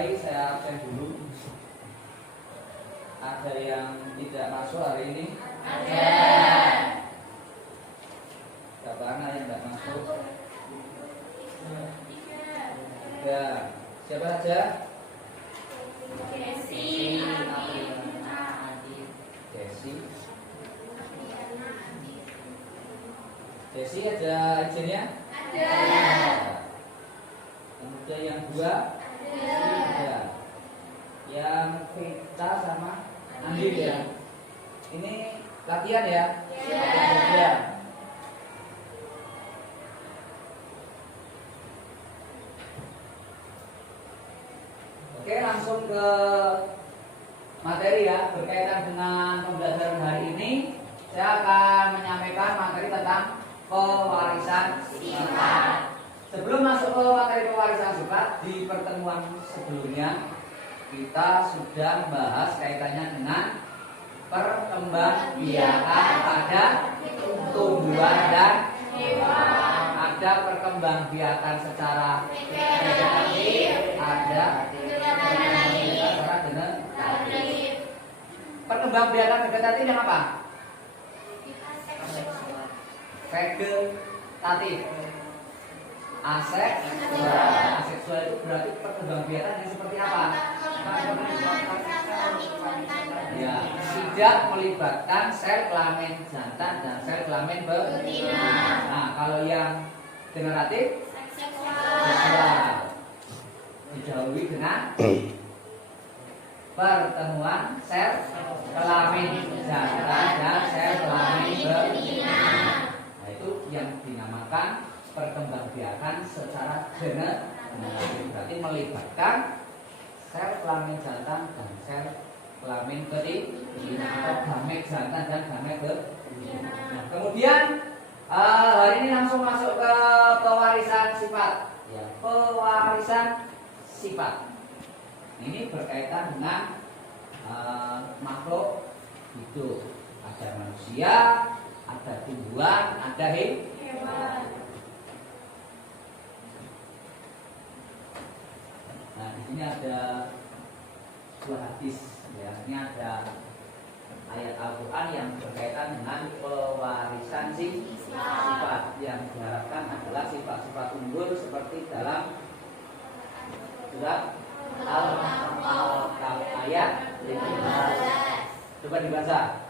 mulai, saya absen dulu. Ada yang tidak masuk hari ini? Ada. Siapa anak yang tidak masuk? Tiga. Siapa saja? Desi. Desi. Desi ada izinnya? Ada. Kemudian yang dua? Ada. Yang Vita sama Andi ya. Ini latihan ya? Ya. Oke, langsung ke materi ya. Berkaitan dengan pembelajaran hari ini, saya akan menyampaikan materi tentang pewarisan sifat. Sebelum masuk ke materi pewarisan sifat, di pertemuan sebelumnya kita sudah membahas kaitannya dengan perkembangbiakan pada tumbuhan dan hewan. Ada perkembangbiakan secara vegetatif, ada secara generatif. Perkembangbiakan vegetatif yang apa? Vegetatif. Aseksual itu berarti perkembangbiakan yang seperti apa? Ya, tidak melibatkan sel kelamin jantan dan sel kelamin betina. Nah, kalau yang generatif, seksual, dijauhi dengan pertemuan sel kelamin jantan dan sel kelamin betina. Nah, itu yang dinamakan perkembangbiakan secara generatif, berarti melibatkan sel kelamin jantan dan sel kelamin betina atau gamet jantan dan gamet betina. Nah, kemudian hari ini langsung masuk ke pewarisan sifat. Ya, pewarisan sifat ini berkaitan dengan makhluk hidup. Ada manusia, ada tumbuhan, ada hewan. Nah, di sini ada sebuah hadis ya. Ini ada ayat Al-Qur'an yang berkaitan dengan pewarisan sifat yang diharapkan adalah sifat-sifat unggul seperti dalam surat Al-Kahf ayat 15. Coba dibaca.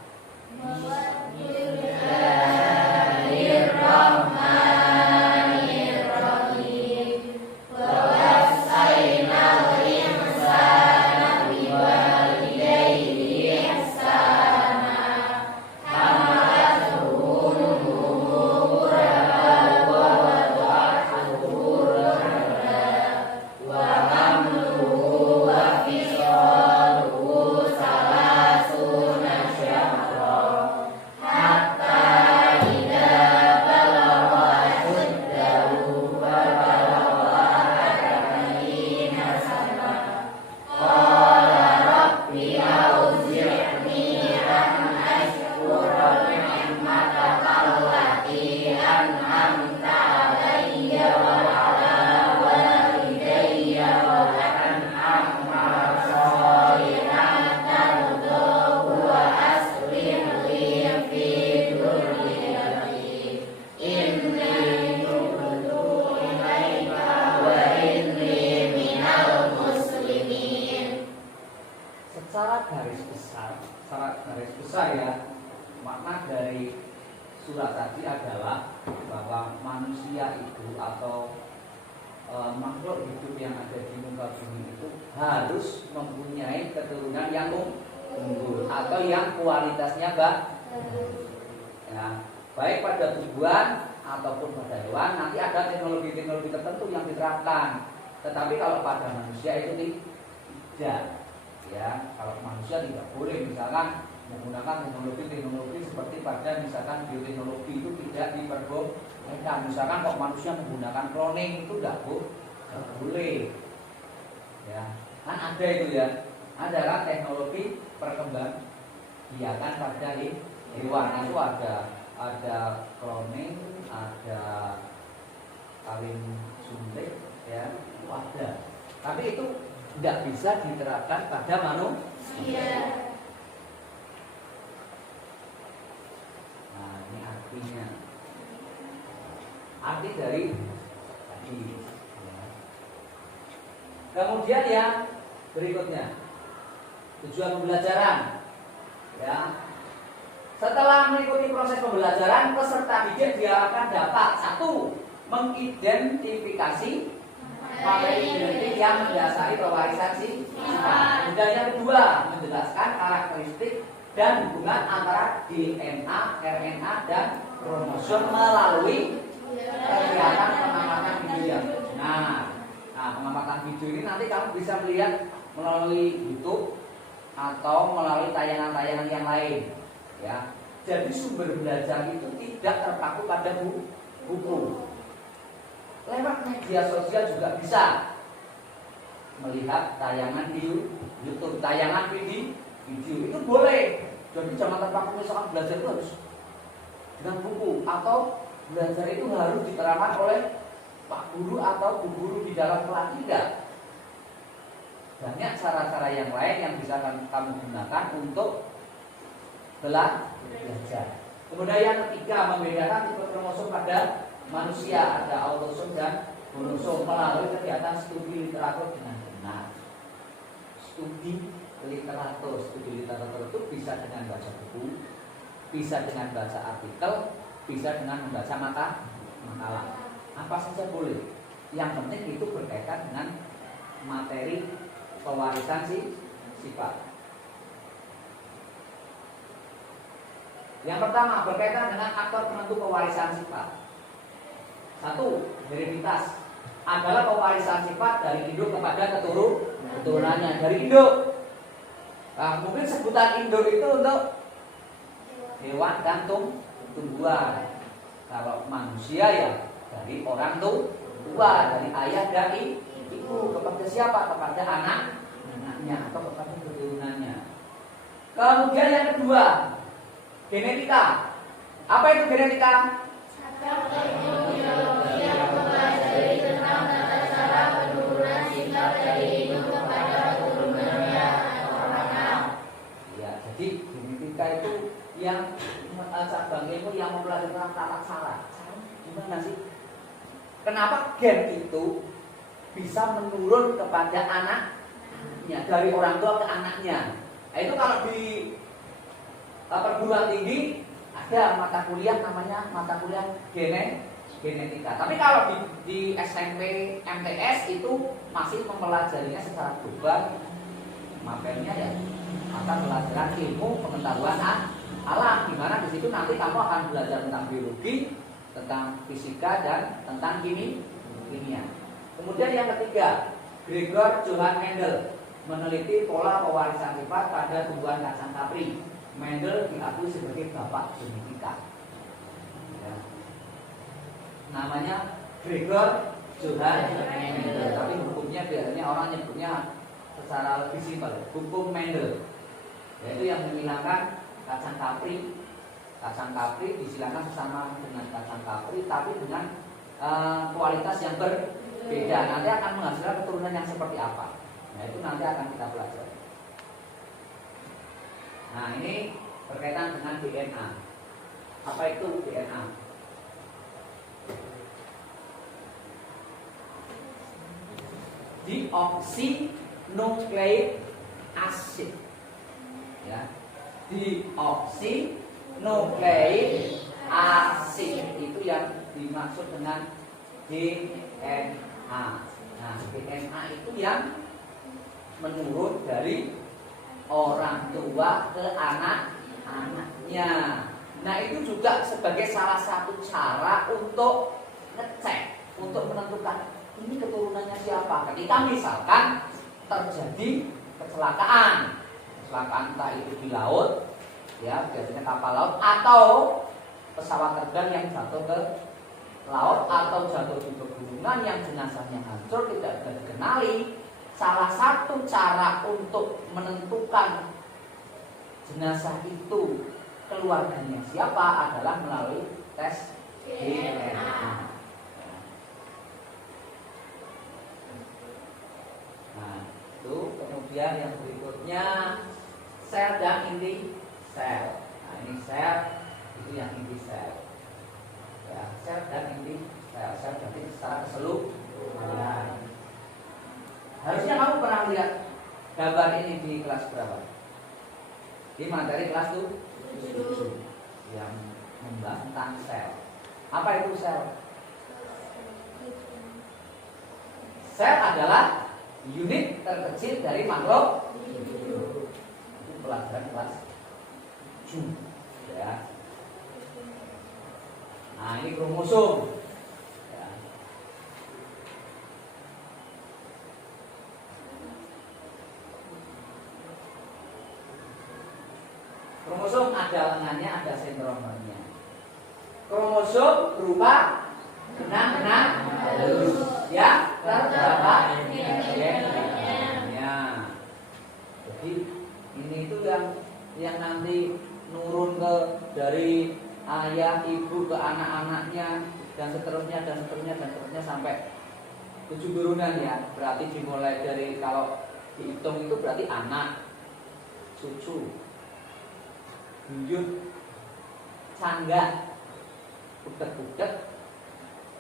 Secara garis besar ya, makna dari surat tadi adalah bahwa manusia itu atau makhluk hidup yang ada di muka bumi itu harus mempunyai keturunan yang unggul atau yang kualitasnya ya, baik pada tumbuhan ataupun pada hewan. Nanti ada teknologi-teknologi tertentu yang diterapkan, tetapi kalau pada manusia itu tidak. Ya, kalau manusia tidak boleh misalkan menggunakan teknologi seperti pada misalkan bioteknologi itu tidak diperbolehkan. Misalkan kok manusia menggunakan cloning itu tidak boleh. Ya, kan ada itu ya. Ada kan teknologi perkembangbiakan pada hewan itu ada cloning, ada kawin suntik, ya itu ada. Tapi itu tidak bisa diterapkan pada manusia. Nah, ini artinya. Arti dari tadi. Kemudian yang berikutnya, tujuan pembelajaran. Ya. Setelah mengikuti proses pembelajaran, peserta didik diharapkan dapat satu, mengidentifikasi materi genetik yang mendasari pewarisan sifat. Dan yang kedua, menjelaskan karakteristik dan hubungan antara DNA, RNA, dan kromosom melalui kegiatan pengamatan video. Nah, pengamatan video ini nanti kamu bisa melihat melalui YouTube atau melalui tayangan-tayangan yang lain. Ya, jadi sumber belajar itu tidak terpaku pada buku. Lewat media sosial juga bisa melihat tayangan di YouTube, tayangan video itu boleh. Jadi jangan terpaku misalkan belajar itu harus dengan buku, atau belajar itu harus diterangkan oleh Pak Guru atau Bu Guru di dalam kelas. Tidak. Banyak cara-cara yang lain yang bisa kamu gunakan untuk belajar. Kemudian yang ketiga, membedakan tipe kromosom pada manusia, ada autosom dan monosom melalui kegiatan studi literatur dengan benar. Studi literatur itu bisa dengan baca buku, bisa dengan baca artikel, bisa dengan membaca makalah. Apa saja boleh. Yang penting itu berkaitan dengan materi pewarisan sifat. Yang pertama, berkaitan dengan aktor penentu pewarisan sifat. Satu, hereditas adalah pewarisan sifat dari induk kepada keturunannya. Dari induk. Nah, mungkin sebutan induk itu untuk hewan dan tumbuhan. Kalau manusia ya dari orang tua, dari ayah dan ibu. Kepada siapa? Kepada anaknya atau kepada keturunannya. Kemudian yang kedua, genetika. Apa itu genetika? Biologi yang mempelajari tentang tata cara penurunan sifat dari induk kepada keturunannya atau anak. Ya, jadi genetika itu yang cabang ilmu yang mempelajari tentang tata cara. Gimana sih? Kenapa gen itu bisa menurun kepada anaknya, dari orang tua ke anaknya? Nah, itu kalau di perguruan tinggi ada mata kuliah namanya mata kuliah genetika. Tapi kalau di SMP MTS itu masih mempelajarinya secara global. Makanya ya akan belajar ilmu pengetahuan alam, di mana di situ nanti kamu akan belajar tentang biologi, tentang fisika, dan tentang kimia. Kemudian yang ketiga, Gregor Johann Mendel meneliti pola pewarisan sifat pada tumbuhan kacang kapri. Mendel diakui sebagai bapak genetika. Ya. Namanya Gregor Johann Mendel, tapi hukumnya biasanya orang nyebutnya secara lebih simpel, hukum Mendel, yaitu yang menghilangkan kacang kapri. Kacang kapri disilakan sesama dengan kacang kapri, tapi dengan kualitas yang berbeda. Nanti akan menghasilkan keturunan yang seperti apa. Nah, itu nanti akan kita pelajari. Nah, ini berkaitan dengan DNA. Apa itu DNA? Deoxynucleic acid. Ya. Deoxynucleic acid itu yang dimaksud dengan DNA. Nah, DNA itu yang menurut dari orang tua ke anak-anaknya. Nah, itu juga sebagai salah satu cara untuk ngecek, untuk menentukan ini keturunannya siapa. Ketika misalkan terjadi kecelakaan entah itu di laut, ya biasanya kapal laut, atau pesawat terbang yang jatuh ke laut, atau jatuh di pegunungan yang jenazahnya hancur tidak bisa dikenali. Salah satu cara untuk menentukan jenazah itu keluarganya siapa adalah melalui tes DNA. Nah, itu Kemudian yang berikutnya sel dan inti sel. Nah, ini sel, itu yang inti sel. Ya, sel dan inti sel. Sel berarti secara keseluruhan. Harusnya kamu pernah lihat gambar ini di kelas berapa? Di materi kelas 7 yang membahas tentang sel. Apa itu sel? Sel adalah unit terkecil dari makhluk hidup. Itu pelajaran kelas 7 ya. Nah, ini kromosom ya. Kromosom ada lengannya, ada sentromernya. Kromosom berupa benang-benang halus ya, terdapat gennya. Jadi ini itu yang nanti nurun ke dari ayah, ibu ke anak-anaknya dan seterusnya sampai 7 turunan ya. Berarti dimulai dari, kalau dihitung itu berarti anak, cucu, buyut, cangga, budak-budak,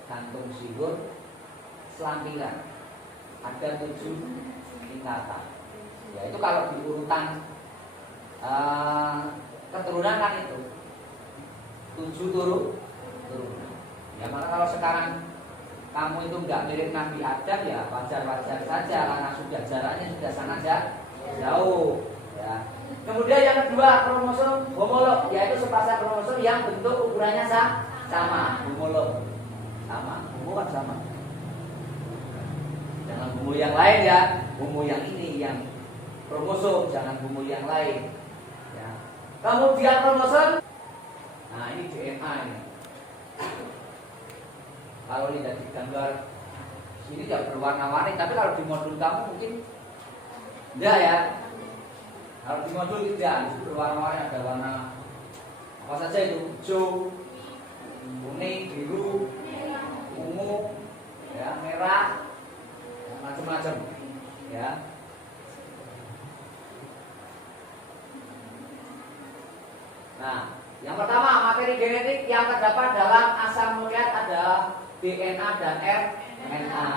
gantung sigur, selampiran. Ada 7 tingkatan. Ya itu kalau diurutan keturunan kan itu 7 turunan. Ya maka kalau sekarang kamu itu nggak mirip Nabi Adam ya wajar-wajar saja karena sudah jaraknya sudah sangat jauh. Ya. Kemudian yang kedua kromosom homolog, yaitu sepasang kromosom yang bentuk ukurannya sama. Homolog sama, homo kan sama. Jangan homo yang lain ya, homo yang ini yang kromosom, jangan homo yang lain. Ya. Kemudian kromosom, nah ini DNA ini. Kalau lihat di gambar sini tidak berwarna-warni, tapi kalau di modul kamu mungkin enggak ya. Kalau di modul tidak, berwarna-warni, ada warna apa saja itu, hijau, kuning, biru, ungu, ya, merah, macam-macam, ya. Nah, yang pertama materi genetik yang terdapat dalam asam nukleat adalah DNA dan RNA.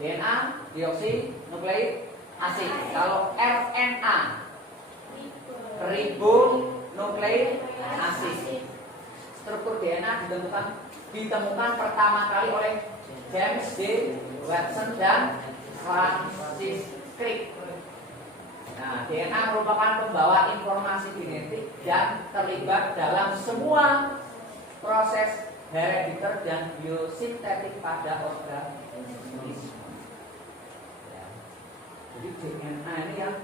DNA deoksinukleik asid. Kalau RNA ribonukleik asid. Struktur DNA ditemukan pertama kali oleh James D. Watson dan Francis Crick. Nah, DNA merupakan pembawa informasi genetik dan terlibat dalam semua proses herediter dan biosintetik pada organisme. Ya. Jadi DNA ini yang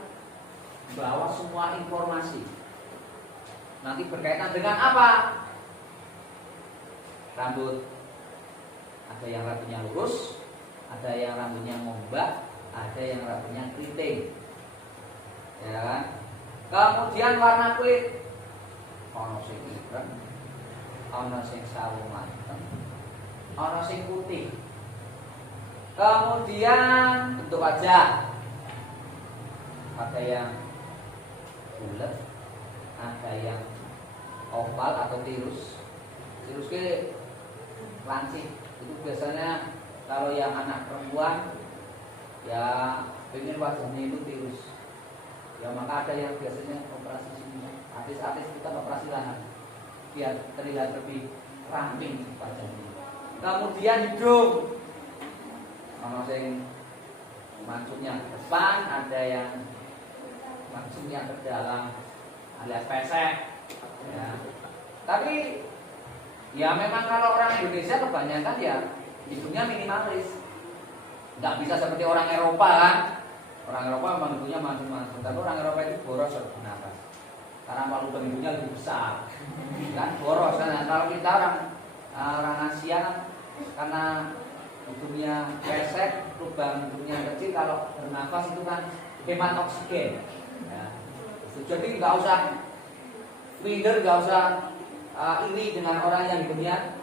membawa semua informasi. Nanti berkaitan dengan apa? Rambut. Ada yang rambutnya lurus, ada yang rambutnya ngombak, ada yang rambutnya keriting. Ya kan? Kemudian warna kulit, ono sing ireng, ono sing sawo mateng, ono sing putih. Kemudian bentuk wajah, ada yang bulat, ada yang oval atau tirus. Tirus ke lancip. Itu biasanya kalau yang anak perempuan ya pengen wajahnya itu tirus. Ya maka ada yang biasanya operasi sini. Artis-artis kita operasi lahan biar terlihat lebih ramping wajahnya. Kemudian hidung, ono sing mancungnya ke depan, ada yang mancungnya ke dalam alias pesek. Ya. Tapi ya memang kalau orang Indonesia kebanyakan ya hidungnya minimalis. Nggak bisa seperti orang Eropa kan. Orang Eropa memang hidungnya mancung-mancung, tapi orang Eropa itu boros kenapa? Karena lubang hidungnya lebih besar, kan boros kan. Kalau kita orang Asia kan karena hidungnya pesek, lubang hidungnya kecil, kalau bernafas itu kan hemat oksigen. Ya. Jadi nggak usah minder, nggak usah iri dengan orang yang hidungnya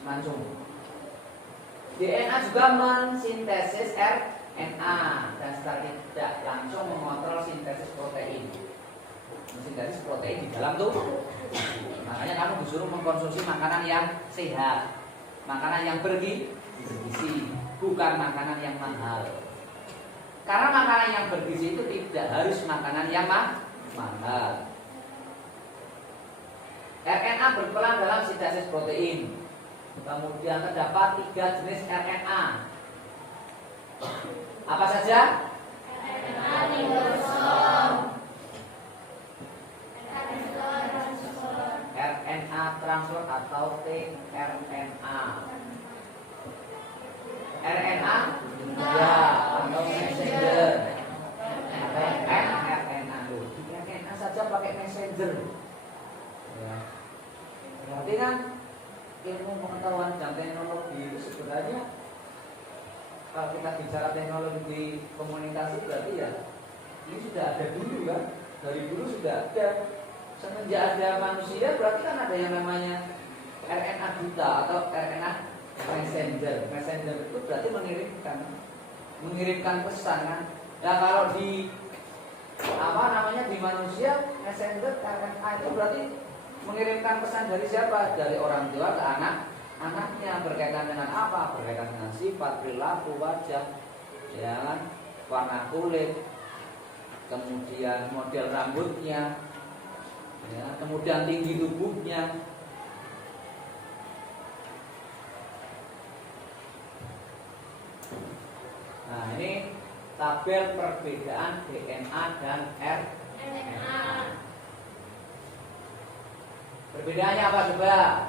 mancung. DNA juga mensintesis RNA dan setelah dalam tubuh. Makanya kamu disuruh mengkonsumsi makanan yang sehat, makanan yang bergizi, bukan makanan yang mahal. Karena makanan yang bergizi itu tidak harus makanan yang mahal. RNA berperan dalam sintesis protein. Kemudian terdapat 3 jenis RNA. Apa saja? RNA ribosom, RNA transfer atau tRNA. RNA juga atau messenger. RNA dulu. RNA saja pakai messenger. Ya. Berarti kan ilmu pengetahuan dan teknologi itu sebenarnya kalau kita bicara teknologi komunikasi berarti ya ini sudah ada dulu kan, dari dulu sudah ada. Semenjak ada manusia berarti kan ada yang namanya RNA duta atau RNA messenger. Messenger itu berarti mengirimkan pesan kan. Nah kalau di di manusia messenger RNA itu berarti mengirimkan pesan dari siapa? Dari orang tua ke anaknya, berkaitan dengan apa? Berkaitan dengan sifat, perilaku, wajah, ya kan? Warna kulit, kemudian model rambutnya, ya, kemudian tinggi tubuhnya. Nah ini tabel perbedaan DNA dan RNA. Perbedaannya apa coba?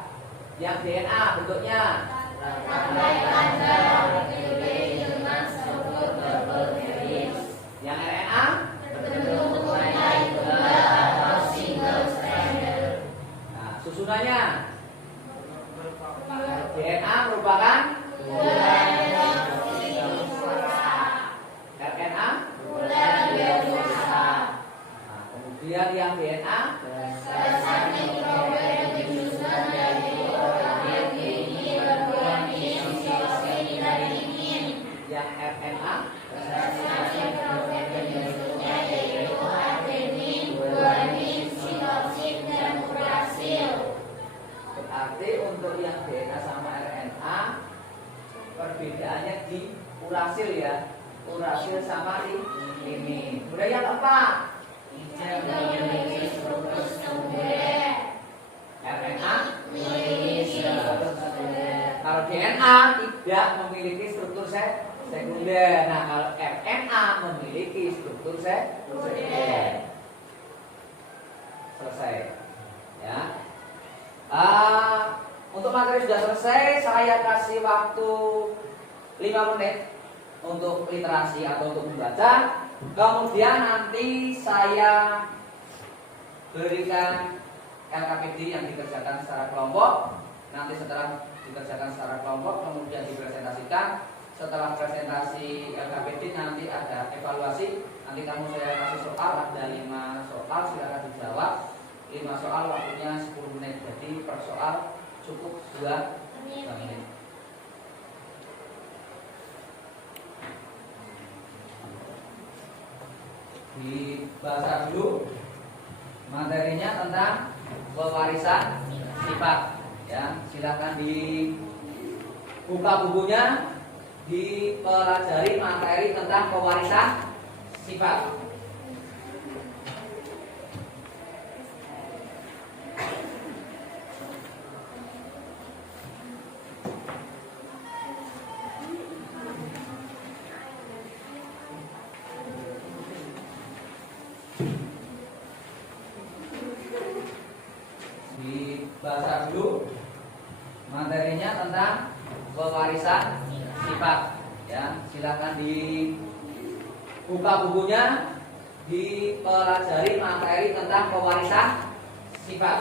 Yang DNA bentuknya yang RNA nah, susunannya DNA merupakan RNA nah, kemudian yang DNA yang RNA berarti untuk yang DNA sama RNA perbedaannya di urasil ya, urasil sama ini. Kemudian yang keempat RNA kalau DNA tidak memiliki struktur sekunder. Nah kalau RNA memiliki struktur sekunder. Selesai ya. Untuk materi sudah selesai. Saya kasih waktu 5 menit untuk literasi atau untuk membaca. Kemudian nanti saya berikan LKPD yang dikerjakan secara kelompok. Nanti setelah dikerjakan secara kelompok kemudian dipresentasikan. Setelah presentasi LKPD nanti ada evaluasi. Nanti saya kasih soal, ada 5 soal, silakan dijawab. 5 soal waktunya 10 menit. Jadi per soal cukup 2 menit. Dibaca dulu materinya tentang pewarisan sifat. Ya, silakan dibuka bukunya, dipelajari materi tentang pewarisan sifat. Dibaca dulu materinya tentang pewarisan sifat. Ya, silakan dibuka bukunya, dipelajari materi tentang pewarisan sifat.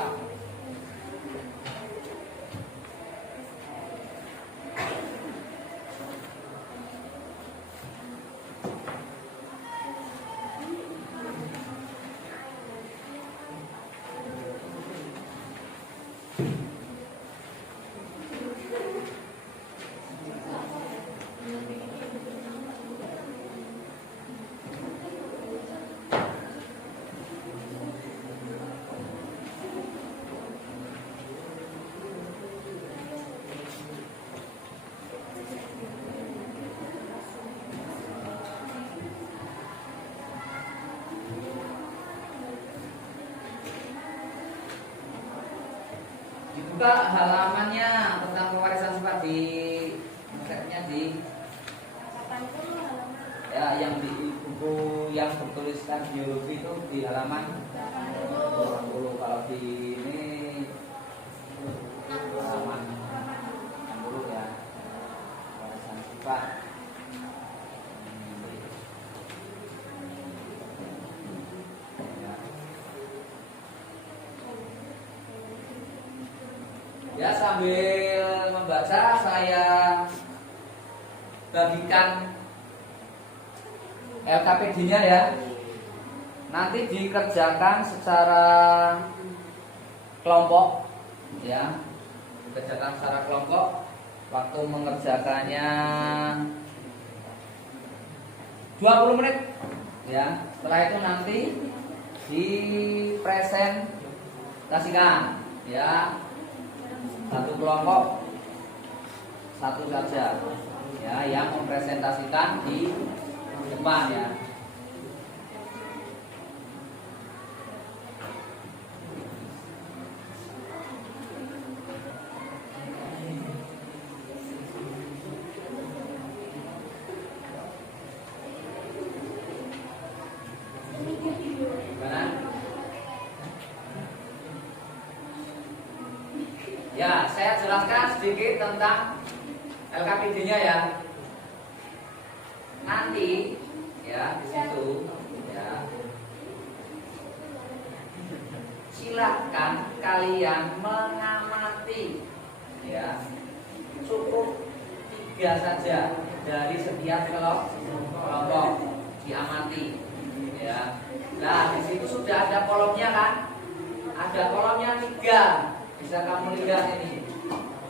Buka halamannya tentang pewarisan sifat di konsepnya di ya yang di buku yang bertuliskan biologi itu di halaman 80. Kalau di ini halaman 60 ya. Pewarisan sifat. Ya, sambil membaca saya bagikan LKPD-nya ya. Nanti dikerjakan secara kelompok ya. Dikerjakan secara kelompok. Waktu mengerjakannya 20 menit ya. Setelah itu nanti dipresentasikan ya. Satu kelompok satu saja ya yang mempresentasikan di depan ya. Ya, saya jelaskan sedikit tentang LKPD-nya ya. Nanti ya di situ ya. Silahkan kalian mengamati ya. Cukup 3 saja dari setiap kelompok diamati ya. Nah, di situ sudah ada kolomnya kan? Ada kolomnya 3. Bisa kamu lihat ini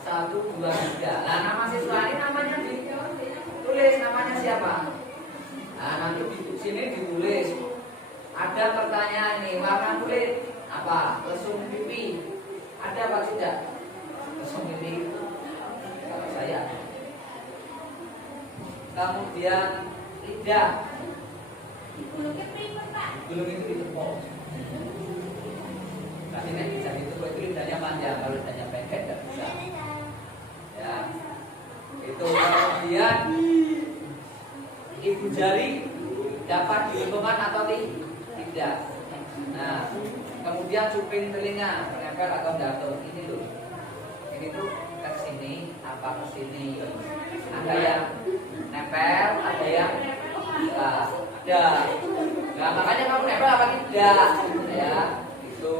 1, 2, 3. Nah, nama siswa ini namanya ditulis namanya siapa? Nah, nanti di sini ditulis. Ada pertanyaan ini, warna kulit apa? Lesung pipi. Ada apa tidak? Lesung pipi itu kalau saya. Kemudian lidah. Gulung itu ditepuk. Tapi ini bisa ditepuk itu lidahnya panjang, kalau lidahnya pendek tidak bisa. Ya, itu kemudian ibu jari dapat dilengkungkan atau tidak. Nah, kemudian cuping telinga menempel atau jatuh. Ini loh, ini tuh ke sini apa ke sini. Ada yang nempel, ada yang ada. Nah, makanya kamu nempel apa tidak? Ya, itu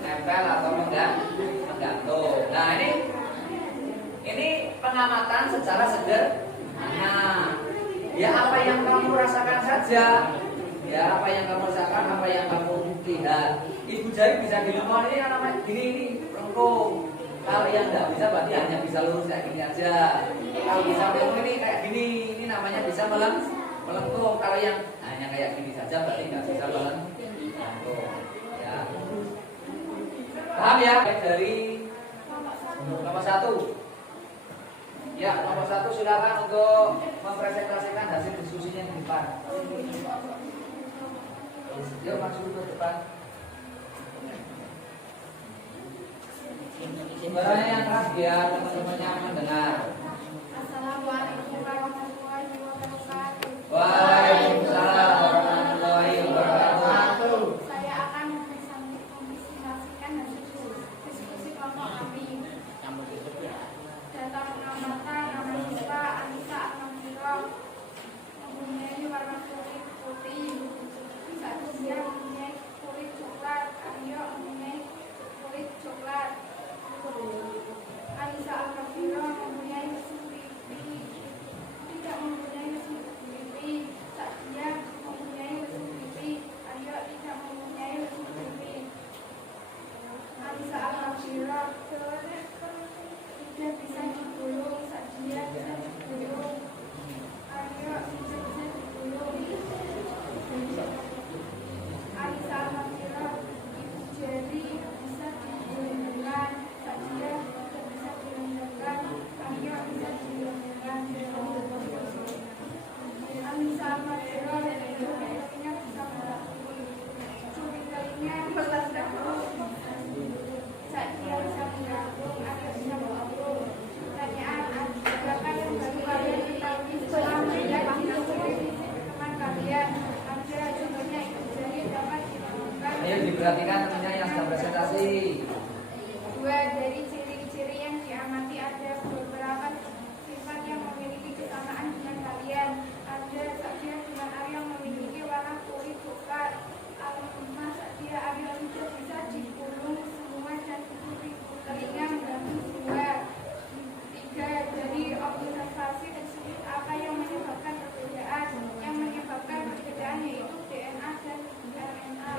nempel atau menggantung. Nah, ini pengamatan secara sederhana. Ya, apa yang kamu rasakan saja. Ya, apa yang kamu rasakan, apa yang kamu lihat. Ibu jari bisa dilengkung, ini namanya gini lengkung. Kalau yang nggak bisa berarti hanya bisa lurus kayak gini aja. Kalau bisa lengkung ini kayak gini, ini namanya bisa melengkung. Kalau yang hanya kayak gini saja berarti nggak bisa melengkung. Ya. Paham ya? Dari nomor 1. Ya, nomor 1 silakan untuk mempresentasikan hasil diskusinya di depan. Yuk masuk ke depan. Suaranya yang keras biar teman-temannya mendengar. Assalamualaikum warahmatullahi wabarakatuh. Waalaikumsalam warahmatullahi wabarakatuh. Saya akan mempresentasikan hasil diskusi kelompok kami. Data pengamatan nama siswa Anissa Atmafiro mempunyai warna kulit putih. Dia mempunyai kulit coklat. Aryo mempunyai kulit coklat. Anissa Atmafiro mempunyai diperhatikan tentunya yang sedang presentasi. 2. Dari ciri-ciri yang diamati ada beberapa sifat yang memiliki kesamaan dengan kalian. Ada saja dengan Arya yang memiliki warna kulit coklat. Alma saja Arya tidak bisa digulung semua dan telinga menggantung semua. 3. Dari observasi tersebut apa yang menyebabkan perbedaan? Yang menyebabkan perbedaan yaitu DNA dan RNA.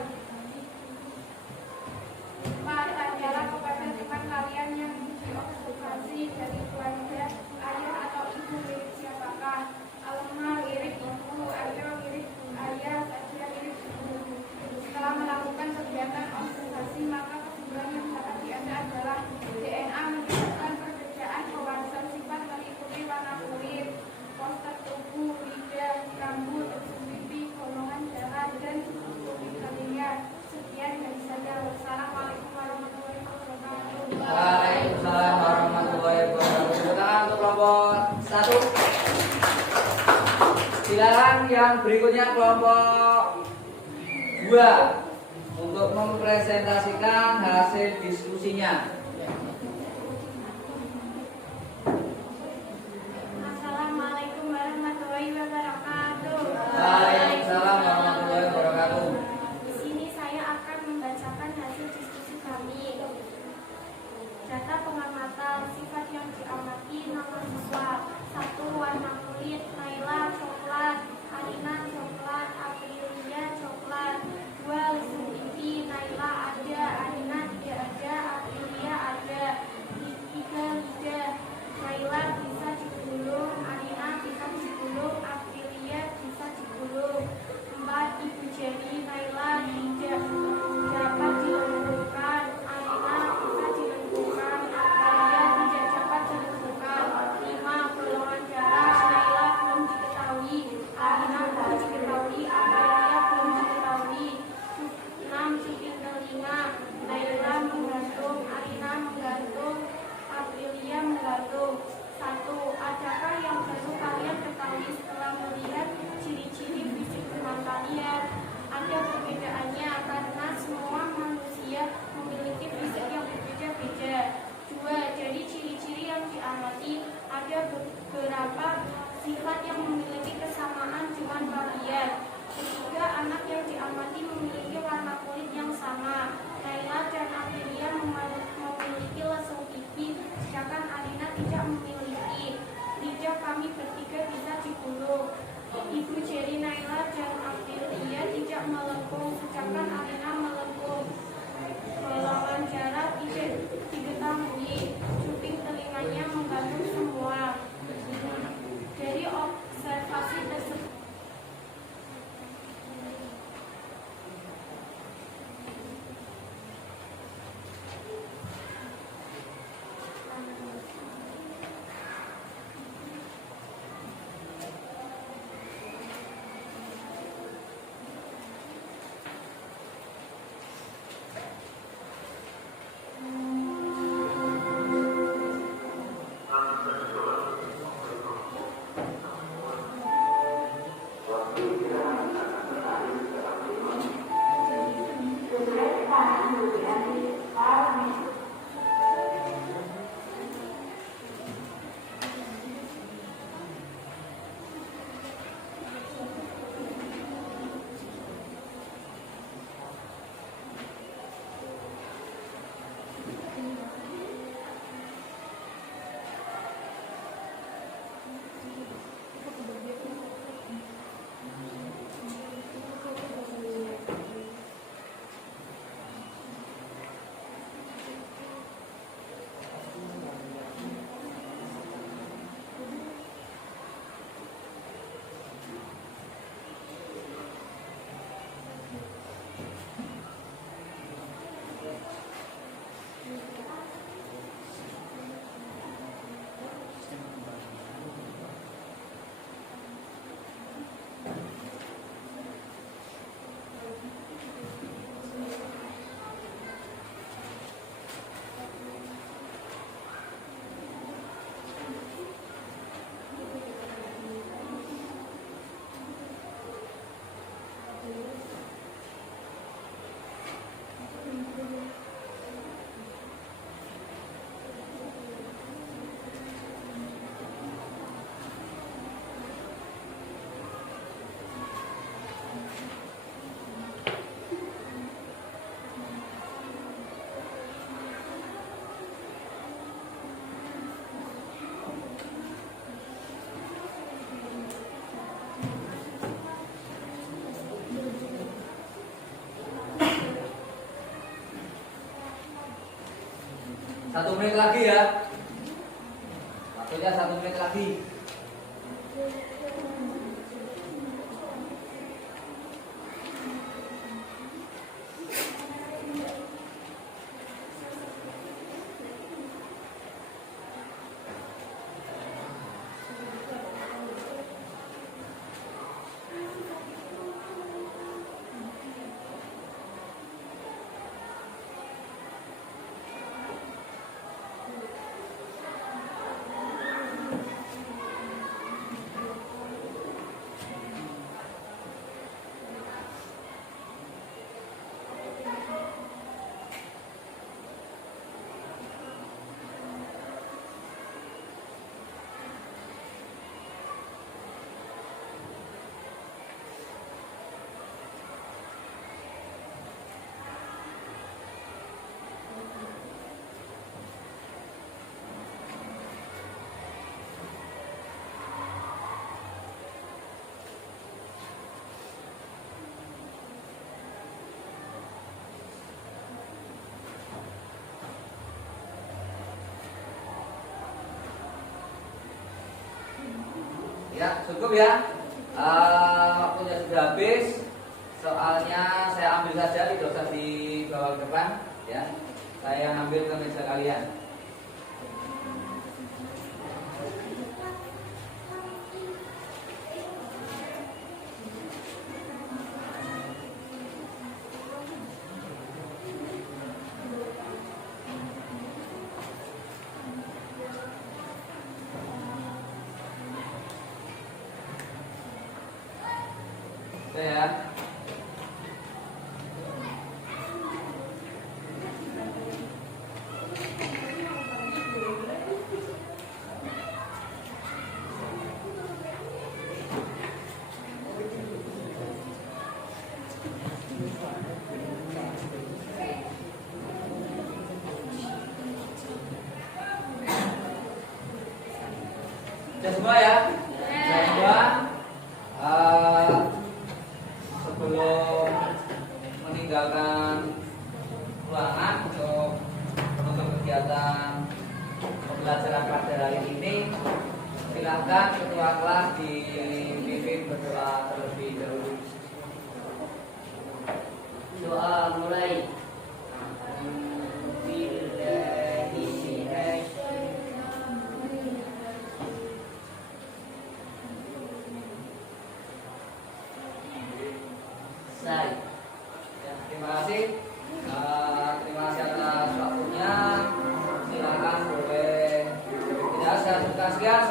4. Tanyalah kepada teman kalian yang diobservasi dari keluarga ayah atau ibu mirip siapakah? Alma mirip ibu, Arya mirip ayah, Saja mirip ibu. Setelah melakukan kegiatan observasi, maka kesimpulan yang dapat diambil adalah DNA menyebabkan perbedaan pewarisan sifat mengikuti warna kulit, postur tubuh, lidah, rambut, pipi, golongan darah, dan telinga. Sekian dari saya. Wassalamualaikum warahmatullahi wabarakatuh. Waalaikumsalam warahmatullahi wabarakatuh. Silakan untuk kelompok 1. Silakan yang berikutnya kelompok 2 untuk mempresentasikan hasil diskusinya. Assalamualaikum warahmatullahi wabarakatuh. Waalaikumsalam warahmatullahi wabarakatuh. Di sini saya akan membacakan hasil diskusi kami. Data pengamatan sifat yang diamati nama siswa. 1. Warna kulit, Naila coklat, Alina coklat, Aprilia coklat. 2. Lisung pipi, Naila ada, Alina tidak ada, Aprilia ada. 3. Lidah, Naila bisa digulung, Alina bisa digulung, Aprilia bisa digulung. 4. Ibu jari, Naila tidak dapat dilengkungkan, Alina bisa dilengkungkan, Aprilia tidak dapat dilengkungkan. 5. Golongan darah, Naila belum diketahui, Alina belum diketahui, Aprilia belum diketahui. 6. Cuping telinga, Naila menggantung, Alina menggantung, Aprilia menggantung. 1. Adakah yang baru kalian ketahui setelah melihat ciri-ciri fisik teman kalian? Ada perbedaannya karena semua manusia memiliki fisik yang berbeda-beda. 2. Jadi ciri-ciri yang diamati ada beberapa sifat yang memiliki kesamaan dengan kalian. 3. Anak yang diamati memiliki warna kulit yang sama. Naila dan Aprilia memiliki lesung pipi, sedangkan Alina tidak memiliki. Lidah kami bertiga bisa digulung. Ibu jari Naila dan Aprilia tidak melengkung, sedangkan Alina melengkung. Golongan darah tidak diketahui. Cuping telinganya menggantung semua. Dari observasi tersebut Satu menit lagi ya. Waktunya 1 menit lagi. Ya, cukup ya. Waktunya sudah habis. Soalnya saya ambil saja, tidak usah dibawa ke depan ya. Saya ambil ke meja kalian. Oke ya. Sudah semua ya? Sudah semua. Sebelum meninggalkan ruangan untuk menutup kegiatan pembelajaran pada hari ini, silakan ketua kelas dipimpin berdoa terlebih dahulu. Doa mulai. Ya, terima kasih. Terima kasih atas waktunya. Silakan boleh. Tidak, saya sebutkan sekian.